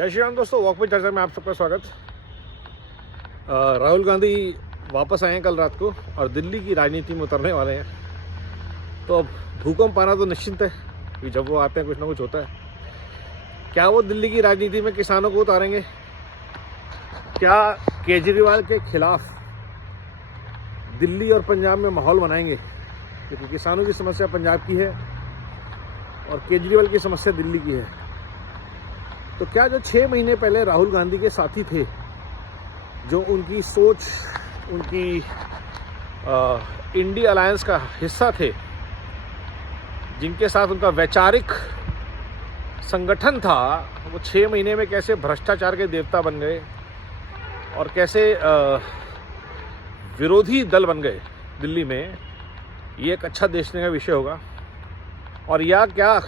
जय श्री राम दोस्तों, वॉक पे चर्चा में आप सबका स्वागत। राहुल गांधी वापस आए हैं कल रात को और दिल्ली की राजनीति में उतरने वाले हैं। तो अब भूकंप आना तो निश्चित है कि जब वो आते हैं कुछ ना कुछ होता है। क्या वो दिल्ली की राजनीति में किसानों को उतारेंगे? क्या केजरीवाल के खिलाफ दिल्ली और पंजाब में माहौल बनाएंगे? क्योंकि किसानों की समस्या पंजाब की है और केजरीवाल की समस्या दिल्ली की है। तो क्या जो 6 महीने पहले राहुल गांधी के साथी थे, जो उनकी सोच, उनकी इंडिया अलायंस का हिस्सा थे, जिनके साथ उनका वैचारिक संगठन था, वो 6 महीने में कैसे भ्रष्टाचार के देवता बन गए और कैसे विरोधी दल बन गए दिल्ली में, ये एक अच्छा देखने का विषय होगा। और या क्या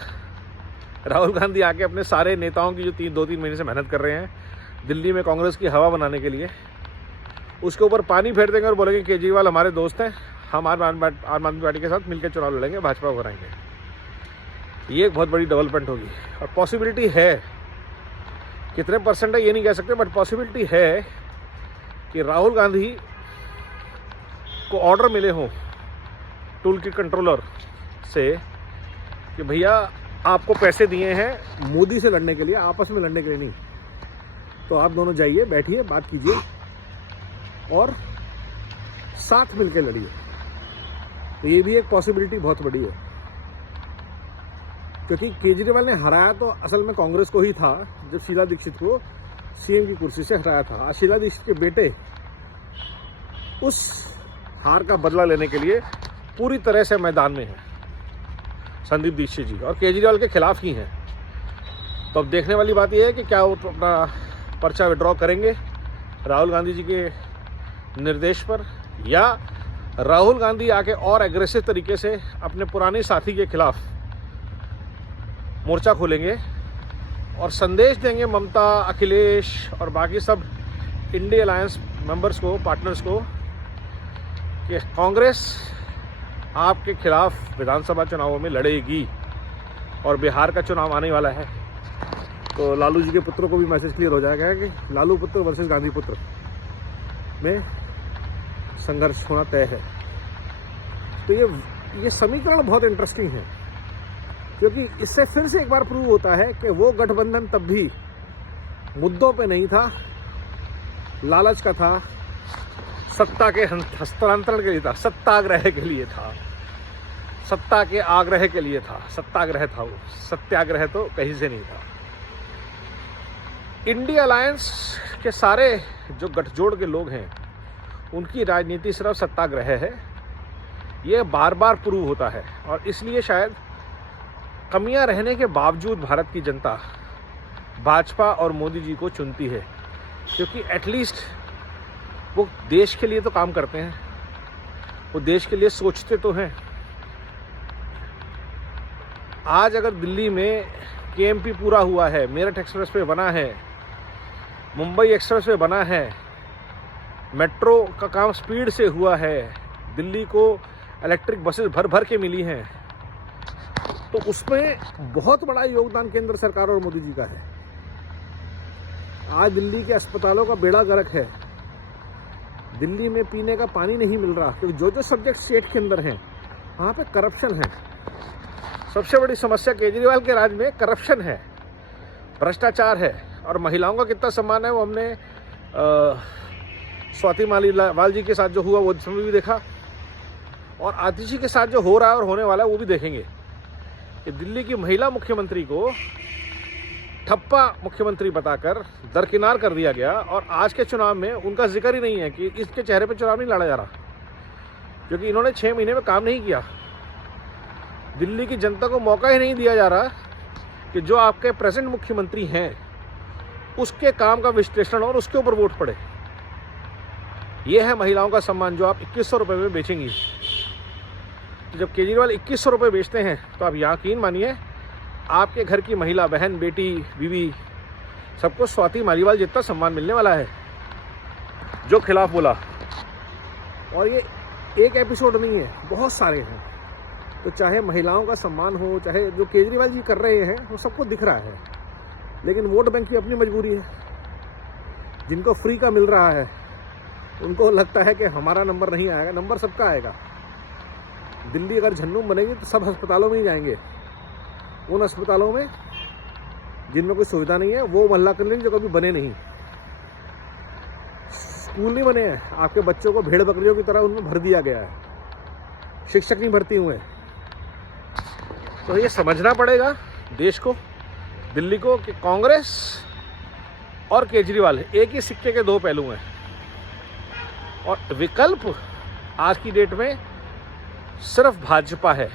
राहुल गांधी आके अपने सारे नेताओं की जो 2-3 महीने से मेहनत कर रहे हैं दिल्ली में कांग्रेस की हवा बनाने के लिए, उसके ऊपर पानी फेर देंगे और बोलेंगे केजरीवाल हमारे दोस्त हैं, हम आम आदमी पार्टी के साथ मिलकर चुनाव लड़ेंगे, भाजपा को कराएंगे। ये एक बहुत बड़ी डेवलपमेंट होगी और पॉसिबिलिटी है। कितने परसेंट है ये नहीं कह सकते, बट पॉसिबिलिटी है कि राहुल गांधी को ऑर्डर मिले हों टूल किट कंट्रोलर से कि भैया आपको पैसे दिए हैं मोदी से लड़ने के लिए, आपस में लड़ने के लिए नहीं, तो आप दोनों जाइए, बैठिए, बात कीजिए और साथ मिलकर लड़िए। तो ये भी एक पॉसिबिलिटी बहुत बड़ी है, क्योंकि केजरीवाल ने हराया तो असल में कांग्रेस को ही था जब शीला दीक्षित को सीएम की कुर्सी से हटाया था। आज शीला दीक्षित के बेटे उस हार का बदला लेने के लिए पूरी तरह से मैदान में है, संदीप दीक्षित जी, और केजरीवाल के खिलाफ ही हैं। तो अब देखने वाली बात यह है कि क्या वो अपना पर्चा विड्रॉ करेंगे राहुल गांधी जी के निर्देश पर, या राहुल गांधी आके और एग्रेसिव तरीके से अपने पुराने साथी के खिलाफ मोर्चा खोलेंगे और संदेश देंगे ममता, अखिलेश और बाकी सब इंडिया अलायंस मेंबर्स को, पार्टनर्स को, कि कांग्रेस आपके खिलाफ विधानसभा चुनावों में लड़ेगी और बिहार का चुनाव आने वाला है। तो लालू जी के पुत्रों को भी मैसेज क्लियर हो जाएगा कि लालू पुत्र वर्सेस गांधी पुत्र में संघर्ष होना तय है। तो ये समीकरण बहुत इंटरेस्टिंग है, क्योंकि इससे फिर से एक बार प्रूव होता है कि वो गठबंधन तब भी मुद्दों पे नहीं था, लालच का था, सत्ता के हस्तांतरण के लिए था, सत्याग्रह के लिए था, सत्ता के आग्रह के लिए था, सत्याग्रह था वो, सत्याग्रह तो कहीं से नहीं था। इंडिया अलायंस के सारे जो गठजोड़ के लोग हैं, उनकी राजनीति सिर्फ सत्याग्रह है। ये बार बार प्रूव होता है और इसलिए शायद कमियां रहने के बावजूद भारत की जनता भाजपा और मोदी जी को चुनती है, क्योंकि एटलीस्ट वो देश के लिए तो काम करते हैं, वो देश के लिए सोचते तो हैं। आज अगर दिल्ली में केएमपी पूरा हुआ है, मेरठ एक्सप्रेस वे बना है, मुंबई एक्सप्रेस वे बना है, मेट्रो का काम स्पीड से हुआ है, दिल्ली को इलेक्ट्रिक बसेस भर भर के मिली हैं, तो उसमें बहुत बड़ा योगदान केंद्र सरकार और मोदी जी का है। आज दिल्ली के अस्पतालों का बेड़ा गर्क है, दिल्ली में पीने का पानी नहीं मिल रहा, क्योंकि जो सब्जेक्ट स्टेट के अंदर हैं वहाँ पे करप्शन है। सबसे बड़ी समस्या केजरीवाल के राज में करप्शन है, भ्रष्टाचार है। और महिलाओं का कितना सम्मान है वो हमने स्वाति मालीवाल जी के साथ जो हुआ वो समय भी देखा, और आतिशी के साथ जो हो रहा है और होने वाला है वो भी देखेंगे कि दिल्ली की महिला मुख्यमंत्री को ठप्पा मुख्यमंत्री बताकर दरकिनार कर दिया गया, और आज के चुनाव में उनका जिक्र ही नहीं है कि इसके चेहरे पे चुनाव नहीं लड़ा जा रहा, क्योंकि इन्होंने 6 महीने में काम नहीं किया। दिल्ली की जनता को मौका ही नहीं दिया जा रहा कि जो आपके प्रेजेंट मुख्यमंत्री हैं उसके काम का विश्लेषण और उसके ऊपर वोट पड़े। ये है महिलाओं का सम्मान जो आप 2100 रुपये में बेचेंगी। तो जब केजरीवाल 2100 रुपये बेचते हैं तो आप यकीन मानिए आपके घर की महिला, बहन, बेटी, बीवी, सबको स्वाति मालीवाल जितना सम्मान मिलने वाला है जो खिलाफ बोला। और ये एक एपिसोड नहीं है, बहुत सारे हैं। तो चाहे महिलाओं का सम्मान हो, चाहे जो केजरीवाल जी कर रहे हैं, वो सबको दिख रहा है। लेकिन वोट बैंक की अपनी मजबूरी है। जिनको फ्री का मिल रहा है उनको लगता है कि हमारा नंबर नहीं आएगा। नंबर सबका आएगा। दिल्ली अगर झन्नूम बनेगी तो सब अस्पतालों में ही जाएंगे। उन अस्पतालों में जिनमें कोई सुविधा नहीं है, वो मोहल्ला क्लिनिक जो कभी बने नहीं, स्कूल नहीं बने हैं, आपके बच्चों को भेड़ बकरियों की तरह उनमें भर दिया गया है, शिक्षक नहीं भर्ती हुए। तो ये समझना पड़ेगा देश को, दिल्ली को, कि कांग्रेस और केजरीवाल एक ही सिक्के के दो पहलू हैं। और विकल्प आज की डेट में सिर्फ भाजपा है।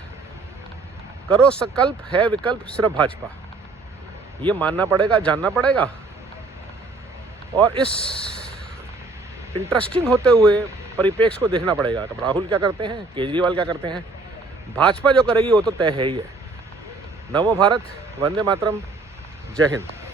करो संकल्प, है विकल्प सिर्फ भाजपा। ये मानना पड़ेगा, जानना पड़ेगा। और इस इंटरेस्टिंग होते हुए परिप्रेक्ष्य को देखना पड़ेगा। तो राहुल क्या करते हैं, केजरीवाल क्या करते हैं, भाजपा जो करेगी वो तो तय है ही है। नमो भारत, वंदे मातरम, जय हिंद।